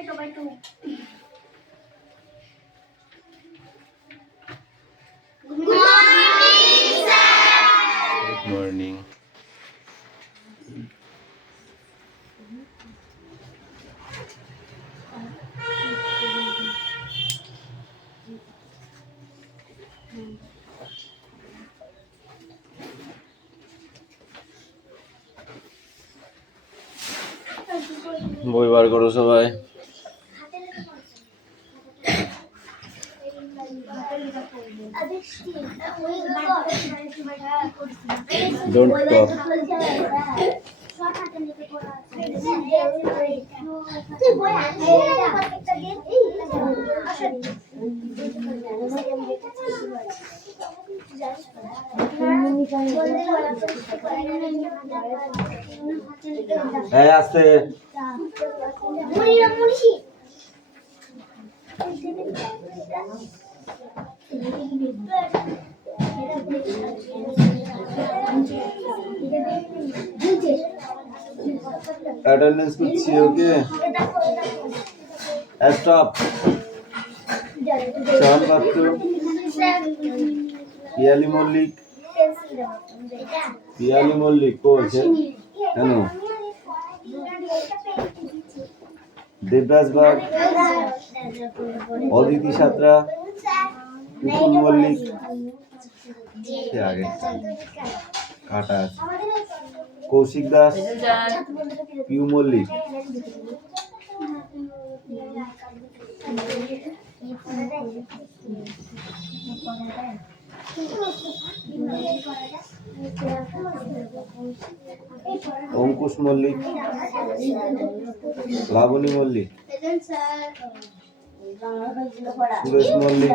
Good morning. বই বার করো সবাই। Don't talk. এই আস্তে অ্যাটেন্ডেন্স করছি ওকে স্টপ চান পাত্র পিয়ালি মল্লিক কোচ কেন দেবরাজ বাগ অদিতি সাঁতরা পুতুল মল্লিক আগে কাটা আছে কৌশিক দাস পিউ মল্লিক অঙ্কুশ মল্লিক লাবণী মল্লিক সুরেশ মল্লিক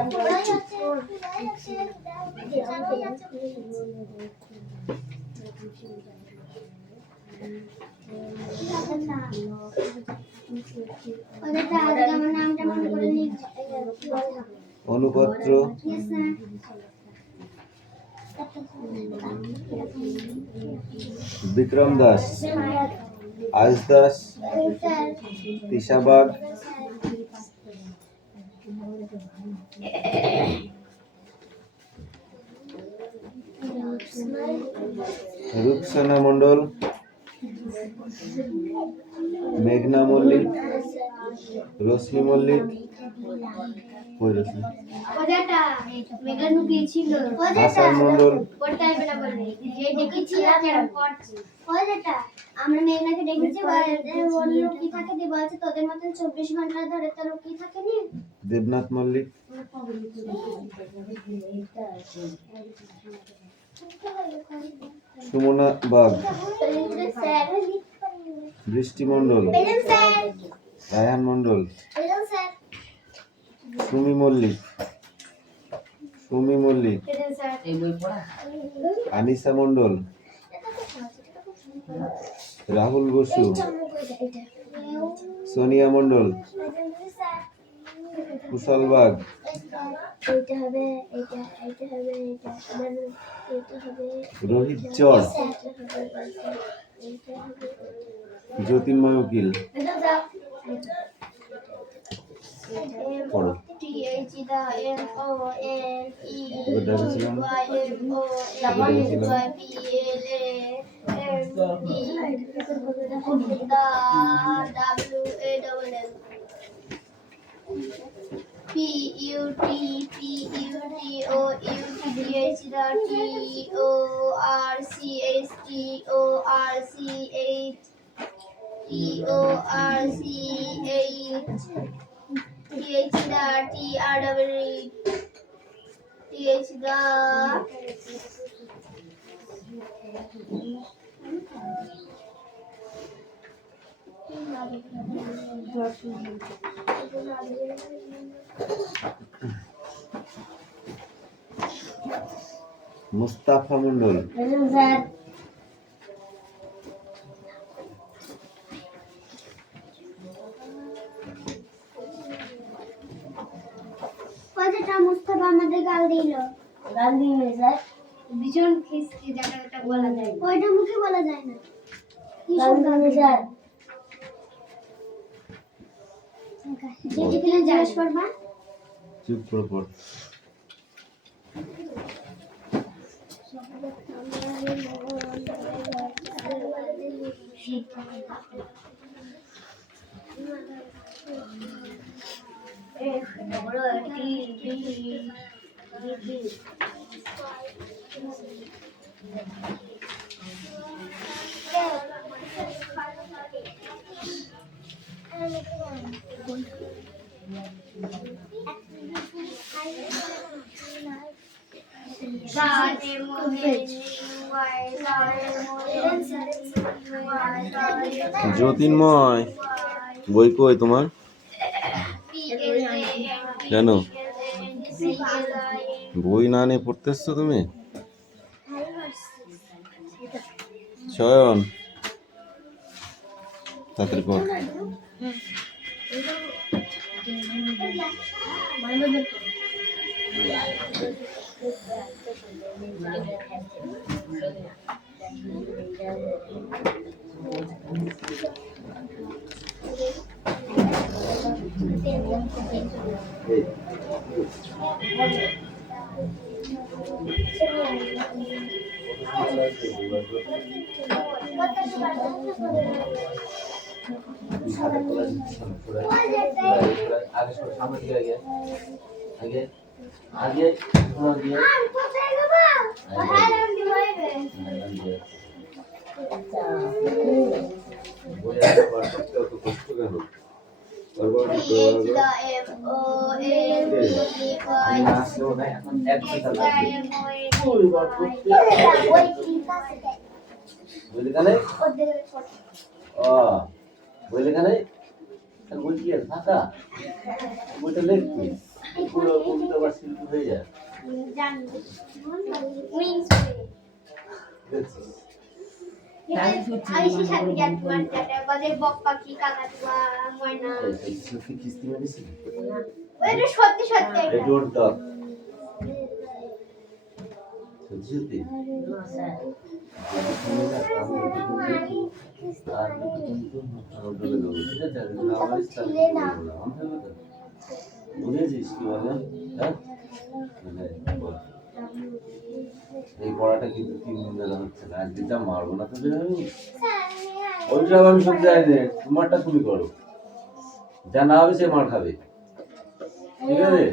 অনুপত্র বিক্রম দাস আয়ুষ দাস তিশাবাগ রূপসানা মণ্ডল মেঘনা মল্লিক রশ্মি মল্লিক হাসান মণ্ডল আমরা মেঘনাকে দেখেছি লক্ষ্মী থাকে বলছে তোদের মতন 24 ঘন্টা ধরে তো লক্ষ্মী থাকে নি দেবনাথ মল্লিক সুমনা বাগ বৃষ্টি মণ্ডল রায়হান মণ্ডল সুমি মল্লিক আনিসা মণ্ডল রাহুল বসু সোনিয়া মণ্ডল কুশল বাগ রোহিত চর জ্যোতির্ময় উকিল পড়ো মুস্তাফা মণ্ডল মুস্তাফা আমাদের গাল দিল স্যার ভীষণ খিস্তি জায়গাটা বলা যায় ওইটা মুখে বলা যায় না কি গাল দিল স্যার যেখানে জিজ্ঞেস করবা চুপ করে পড়। জ্যোতির্ময় বই কই তোমার? কেন বই না নিয়ে পড়তেছো তুমি? শয়ন তাড়াতাড়ি পড়। বুঝেছিস কি বলে? এই পড়াটা কিন্তু 3 দিন ধরে হচ্ছে না। আজকে যা মারবো না তোদের আমি। ওইসব আমি সব জানি না, তোমারটা তুমি করো। যা না হবে সে মার খাবে, ঠিক আছে?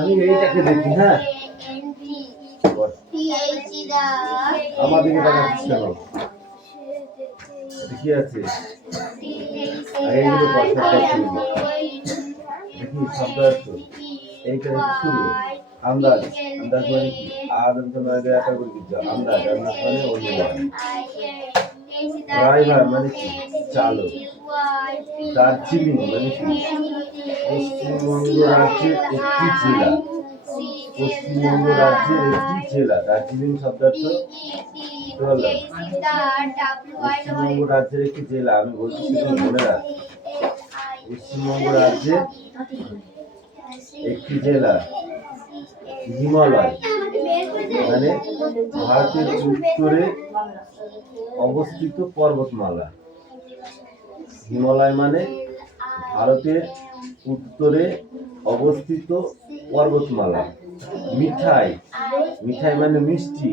আমি এইটাকে দেখি। হ্যাঁ আমার দিকে তাকাচ্ছিস কেন? এটা কি আছে? এইগুলো দেখি শব্দ আছে। এইটা শুরু আন্দাজ। আন্দাজ মানে কি? আদম তো নয় দেয়া একটা করে দিচ্ছে। আন্দাজ আন্দাজ মানে অনুমান। ড্রাইভার মানে কি? চালক। দার্জিলিং মানে কি? পশ্চিমবঙ্গ রাজ্যের একটি জেলা। পশ্চিমবঙ্গ রাজ্যের একটি জেলা। দার্জিলিং শব্দার্থ পশ্চিমবঙ্গ রাজ্যের একটি জেলা। আমি বলছি তুমি মনে রাখ। পশ্চিমবঙ্গ রাজ্যের একটি জেলা। হিমালয় মানে ভারতের উত্তরে অবস্থিত পর্বতমালা। হিমালয় মানে ভারতের উত্তরে অবস্থিত পর্বতমালা। মিঠাই। মিঠাই মানে মিষ্টি।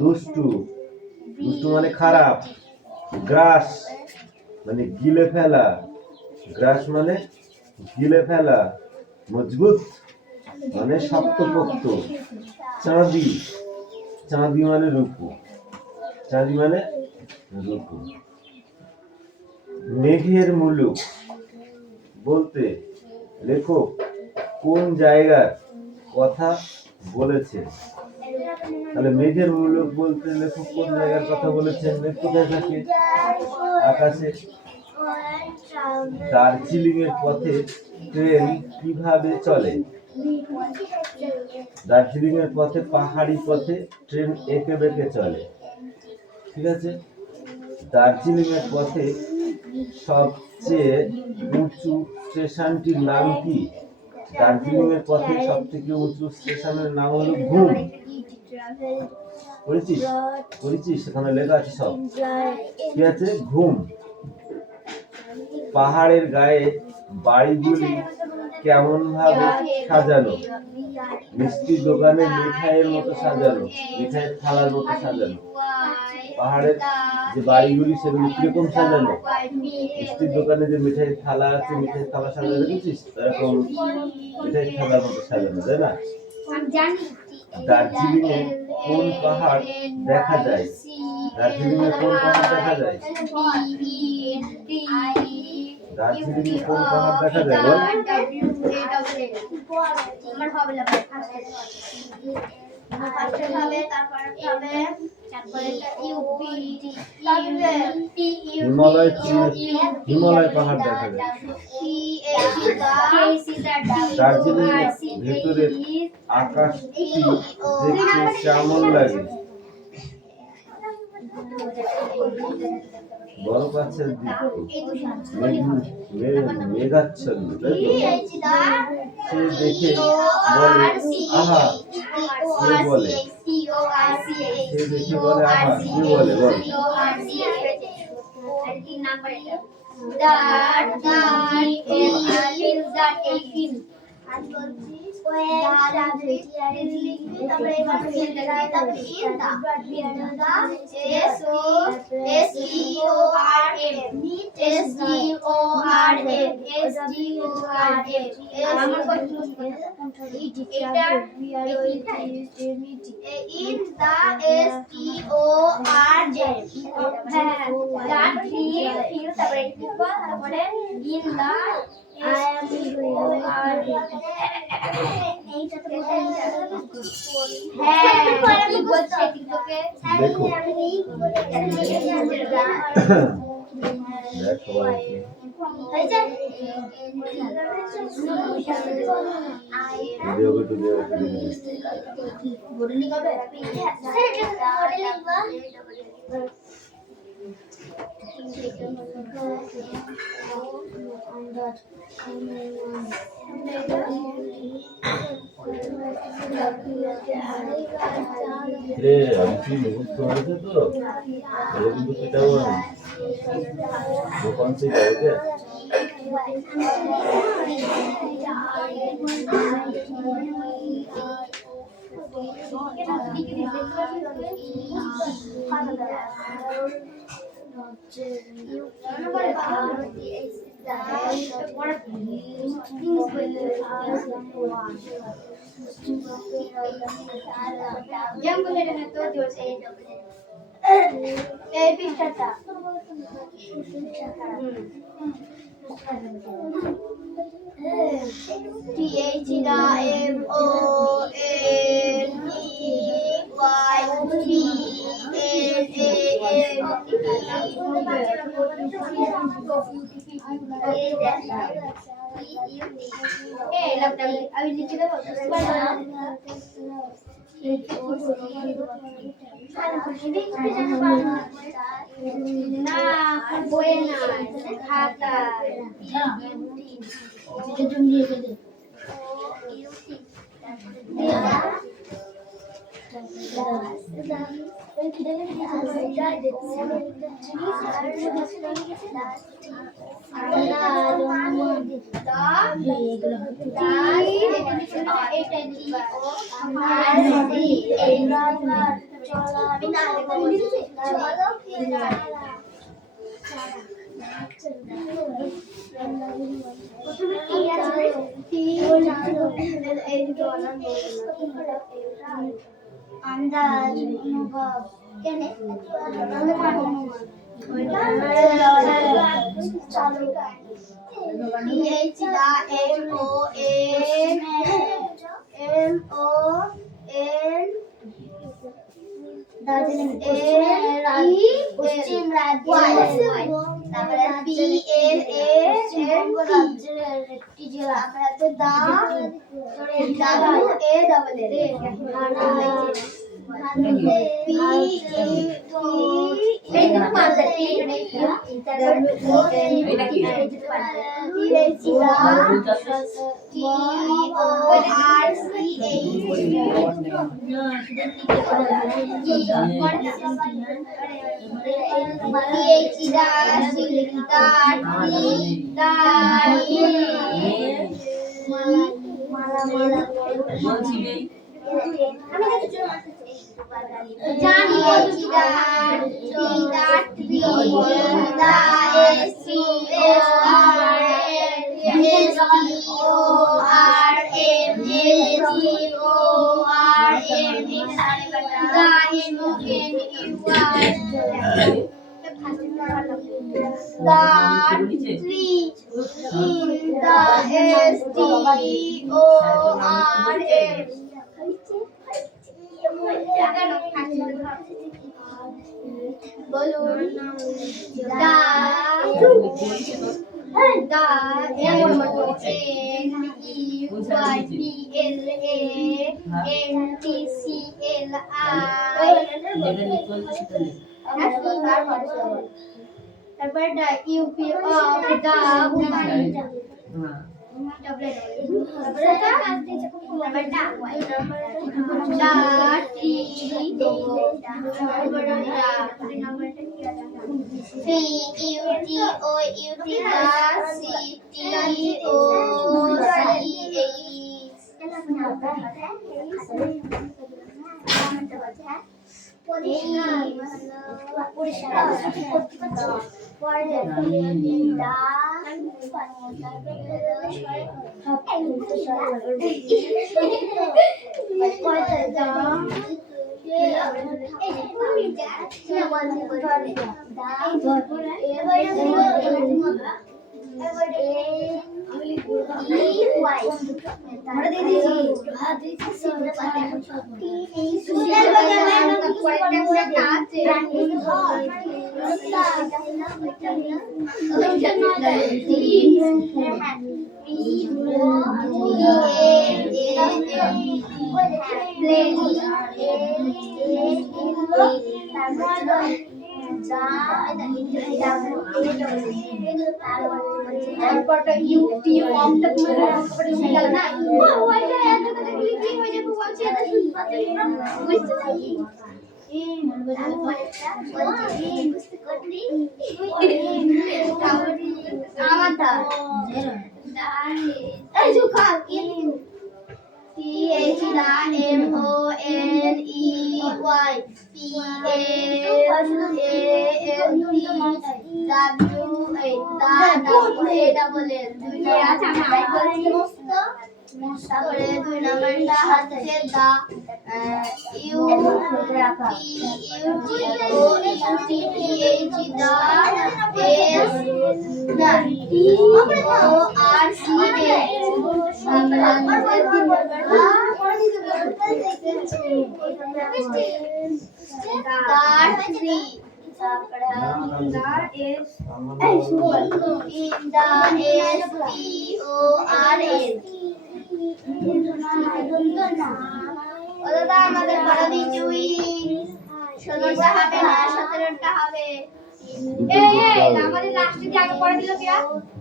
দুষ্টু। দুষ্টু মানে খারাপ। গ্রাস মানে গিলে ফেলা। গ্রাস মানে গিলে ফেলা। মজবুত মানে শক্তপোক্ত। চাঁদি। চাঁদি মানে রূপো। চাঁদি মানে রূপো। মেঘের মুলুক বলতে লেখক কোন জায়গার কথা বলেছেন? তাহলে মেঘের মুলুক বলতে লেখক কোন জায়গার কথা বলেছেন? মেঘ কোথায় থাকে? আকাশে। দার্জিলিং এর পথে ট্রেন কিভাবে চলে? দার্জিলিং এর পথে পাহাড়ি পথে ট্রেন এঁকে বেঁকে চলে, ঠিক আছে? দার্জিলিং এর পথে সবচেয়ে উঁচু স্টেশনটির নাম কি? দার্জিলিং এর পথে সব থেকে উঁচু স্টেশনের নাম হলো ঘুম। পড়েছিস? পড়েছিস? সেখানে লেখা আছে সব। কি আছে? ঘুম। পাহাড়ের গায়ে বাড়িগুলি কেমন ভাবে সাজানো? মিষ্টির দোকানে মিঠাইয়ের মতো সাজানো, মিঠাইয়ের থালার মতো সাজানো। পাহাড়ের যে বাড়িগুলি সেগুলি কিরকম সাজানো? মিষ্টির দোকানে যে মিঠাইয়ের থালা আছে, মিঠাইয়ের থালা সাজানো দেখেছিস? এরকম মিঠাইয়ের থালার মতো সাজানো, তাই না? দার্জিলিং এ কোন পাহাড় দেখা যায়? দার্জিলিং এ কোন পাহাড় দেখা যায়? দার্জিলিং এ কোন পাহাড় দেখা যায় বল? হিমালয় পাহাড় দেখা যায়। দার্জিলিং এর ভেতরের আকাশটি দেখতে কেমন লাগে? বরফ আছে, মেঘাচ্ছন্ন, তাই তো? সে দেখে বলে আহা, সে বলে, সে দেখে বলে আহা, সে বলে বল। আমি কি মুখস্থ হয়েছে তো কিন্তু সেটাও দোকান থেকে আমি লিখে দেবো না বইয়ে না খাতা अंदाज अनुभव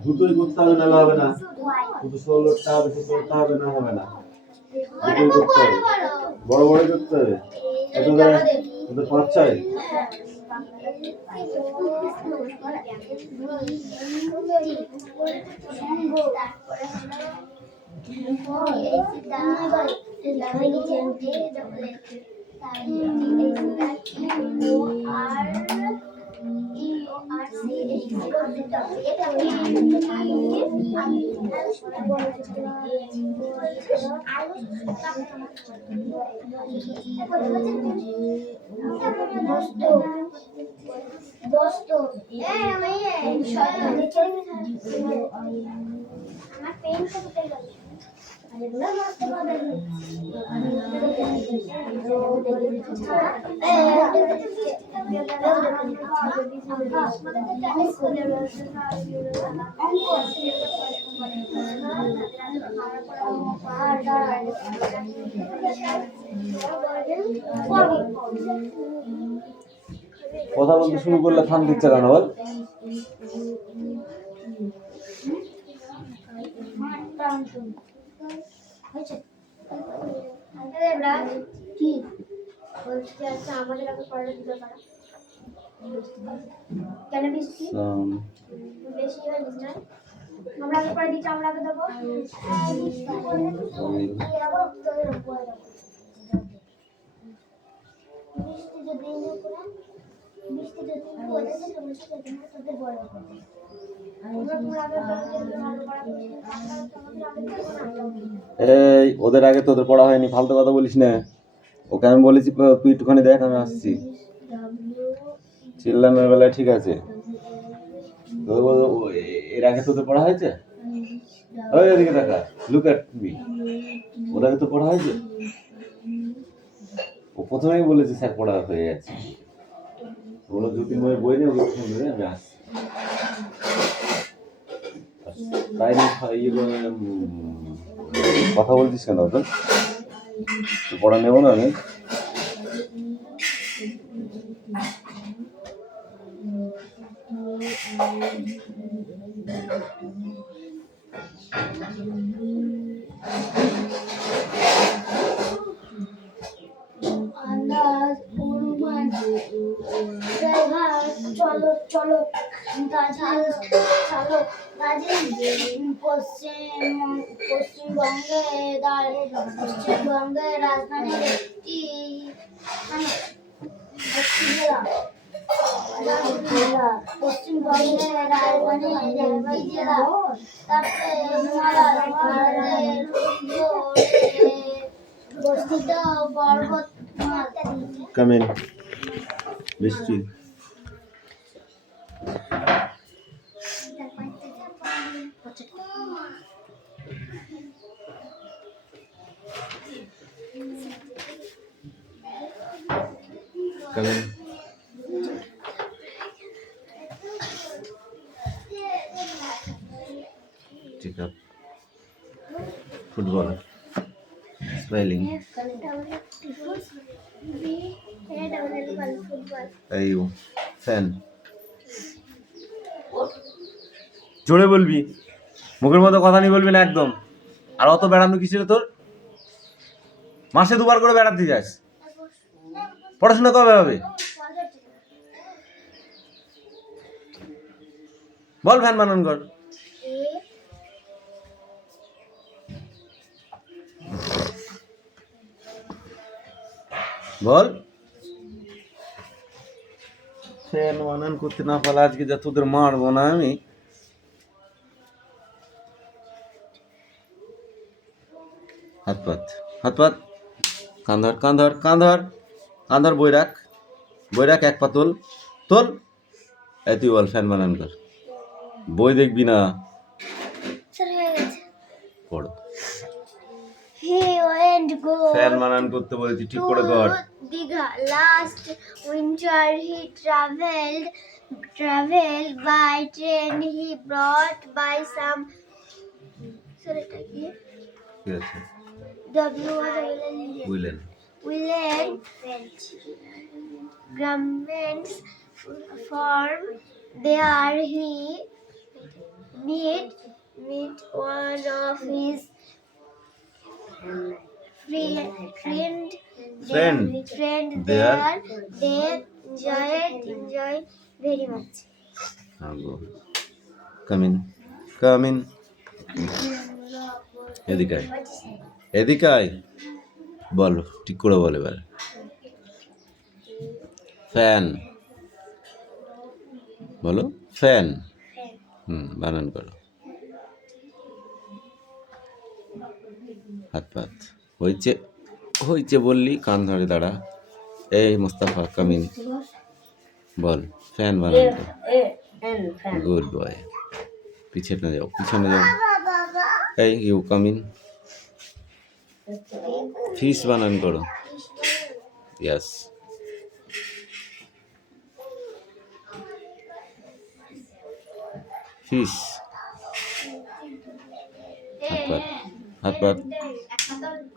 দুটোই করতে হবে, নাহলে হবে না। শুধু 16টা হবে, 17টা হবে না, হবে না। দুটোই করতে হবে, বড় বড় করতে হবে। তোদের 5-6 অঙ্ক কথা বলতে শুরু করলে থাম দিচ্ছে কেন বল? কি বলছি? আচ্ছা আমাদের আগে পড়া দিতে পারো কেন বৃষ্টি বেশি হয় না? আমরা আগে পড়া দিচ্ছি, আমরা আগে দেবো। বৃষ্টি যদি বৃষ্টি যদি বলেছে তুমি সেটা তোদের বড় করবে। এই ওদের আগে তোদের পড়া হয়নি, ফালতু কথা বলিস না। ওকে আমি বলেছি তুই একটুখানি দেখ, আমি আসছি। চিল্লানোর বেলায় ঠিক আছে। এর আগে তোদের পড়া হয়েছে? ওই এদিকে দেখা, লুক এট মি। ওর আগে তো পড়া হয়েছে। ও প্রথমেই বলেছে স্যার পড়া হয়ে গেছে। বলো জ্যোতির্ময় বই নিয়ে ওকে ফোন করে আমি আসছি। তাই কথা বলছিস কেন তোর? পড়া নেবো না আমি। চলো চলো চলো পশ্চিমবঙ্গের রাজধানীর একটি পশ্চিমবঙ্গের রাজধানীর একটি জেলা। তাতে অবস্থিত পর্বতমালা। কামিন বৃষ্টি। কামিন ঠিক আছে। ফুটবল স্পেলিং এই ফ্যান। জোরে বলবি, মুখের মতো কথা নিয়ে বলবি না একদম। আর অত বেড়ানো কি ছিল তোর? মাসে 2 বার করে বেড়াতে যাস, পড়াশোনা কবে হবে? বল ফ্যান বানান কর। বল ফ্যান বানান করতে না পারলে আজকে যা তোদের মারবো না আমি। হাত পাত হাত পাত, কান ধর কান ধর কান ধর কান ধর, বই রাখ বই রাখ, এক পা তোল তোল। এই তুই বল ফ্যান বানান কর। বই দেখবি না, পড়। ফ্যান বানান করতে বলেছি, ঠিক করে কর। Diga. Last winter he traveled by train. He brought by some woolen garments from there. He meet one of his friend there. They enjoyed very much. Come in এদিকে আয়, এদিকে আয়। বলো ঠিক করে বল এবার। ফ্যান বলো, ফ্যান। বানান করো। হাত পাত হয়েছে হয়েছে বললি, কান ধরে দাঁড়া। এই মোস্তাফা কামিন, বল ফ্যান বানান করো। Good boy. পিছনে যাও পিছনে যাও। এই ইউ কামিন। ফিশ বানান করো। ইয়েস। ফিশ। হাত পাত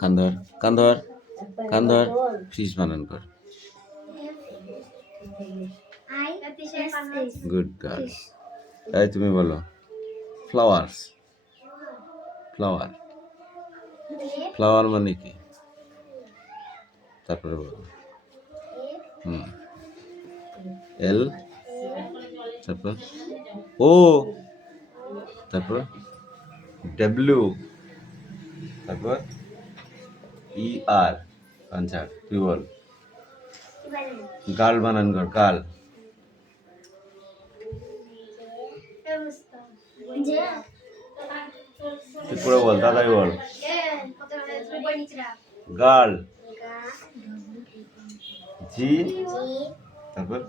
কান ধর কান ধর কান ধর ফিশ বানান কর গুড গার্ল তাই তুমি বলো ফ্লাওয়ার্স ফ্লাওয়ার ফ্লাওয়ার মানে কি তারপরে বলো এল তারপর ও তারপর ডব্লিউ তারপর ই আর আনসার তুই বল গাল বানান কর গাল তুই পুরো বল দাদাই বল গাল জি তারপর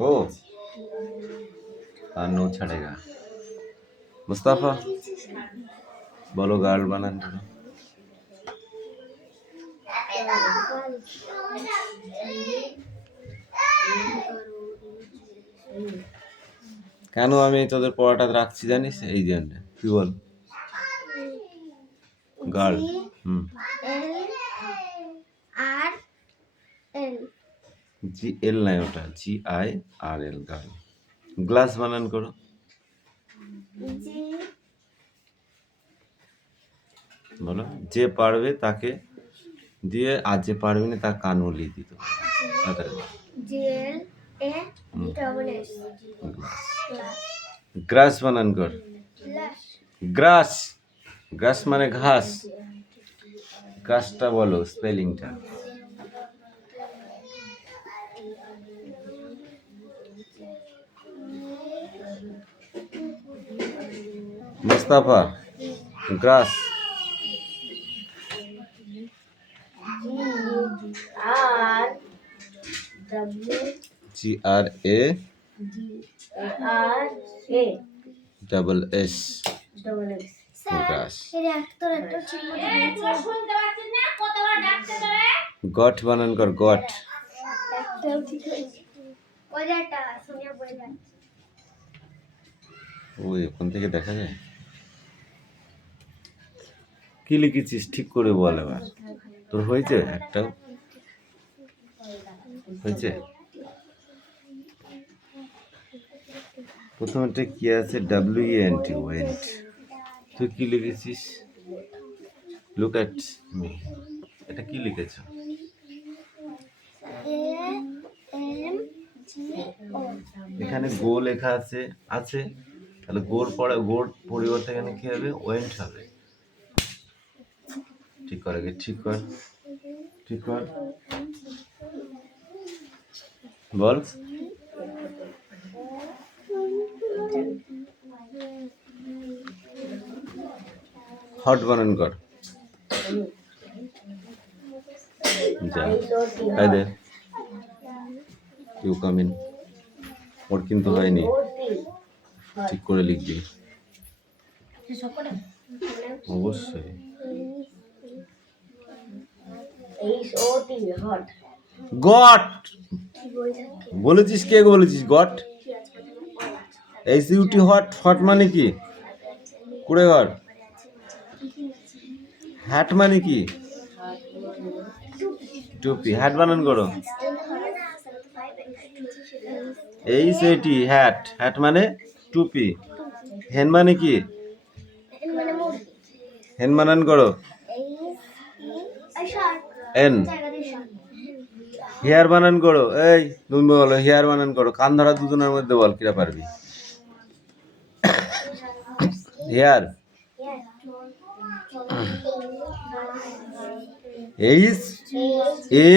ও আর নো ছাড়েगा मुस्ताफा बोलो गार्ल বানান করো কেন আমি তোদের পড়াটা রাখছি জানিস এই জন্য কি বল গার্ল আর এল জি এল নাই ওটা G I R L girl glass বানান করো জি বলো যে পারবে তাকে দিয়ে আর যে পারবে না তার কানলি দিত জেল এ ডবল এস গ্রাস বানান কর গ্রাস গ্রাস মানে ঘাস ঘাসটা বলো স্পেলিংটা মুস্তাফা গ্রাস আর W G R A G R A double S double S grass এর একটা ঠিক মতো গট বানান কর গট একটাও ঠিক হয়েছে ওই একটা সোনিয়া বলে যাচ্ছে ওই ওখান থেকে দেখা যায় কি লিখেছিস ঠিক করে বল এবার তোর হয়েছে একটাও হয়েছে প্রথমটা কি আছে ডাব্লিউ এন টি ওয়েন্ট তুই কি লিখেছিস লুক অ্যাট মি এটা কি লিখেছ এম জি ও এখানে গো লেখা আছে আছে তাহলে গোর পরে গোর পরিবর্তে এখানে কি হবে ওয়েন্ট হবে ঠিক কর আগে ঠিক কর ঠিক কর বল হট বানান কর যা I they you come in ওর কিন্তু হয়নি ঠিক করে লিখবি অবশ্যই গট বলেছিস কে বলেছিস got H U T hot hot মানে কি কুড়ে ঘর হ্যাট মানে কি টুপি হ্যাট বানান করো এইচ এটি হ্যাট হ্যাট মানে টুপি হেন মানে কি হেন বানান করো এন হেয়ার বানান করো এই তুমি বলো হেয়ার বানান করো কান ধরা দুজনের মধ্যে বল কিরা পারবি hair H A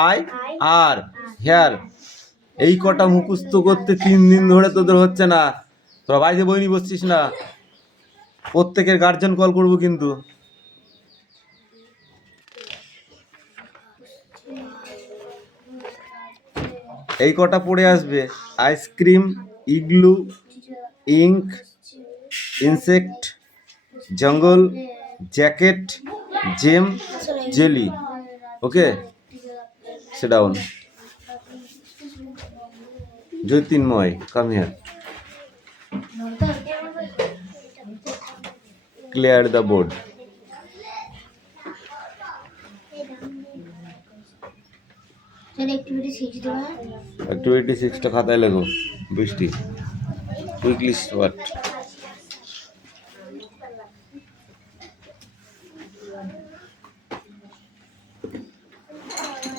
I R hair এই কটা মুখস্থ করতে 3 দিন ধরে তোদের হচ্ছে না তোরা বাড়িতে বই নিয়ে বসছিস না প্রত্যেকের গার্জেন কল করবো কিন্তু এই কটা পড়ে আসবে ice cream igloo ink insect jungle jacket gem jelly okay sit down Jyotirmoy come here clear the board. Activity 6টা খাতায় লেখো। বৃষ্টি কুইকলি স্টার্ট।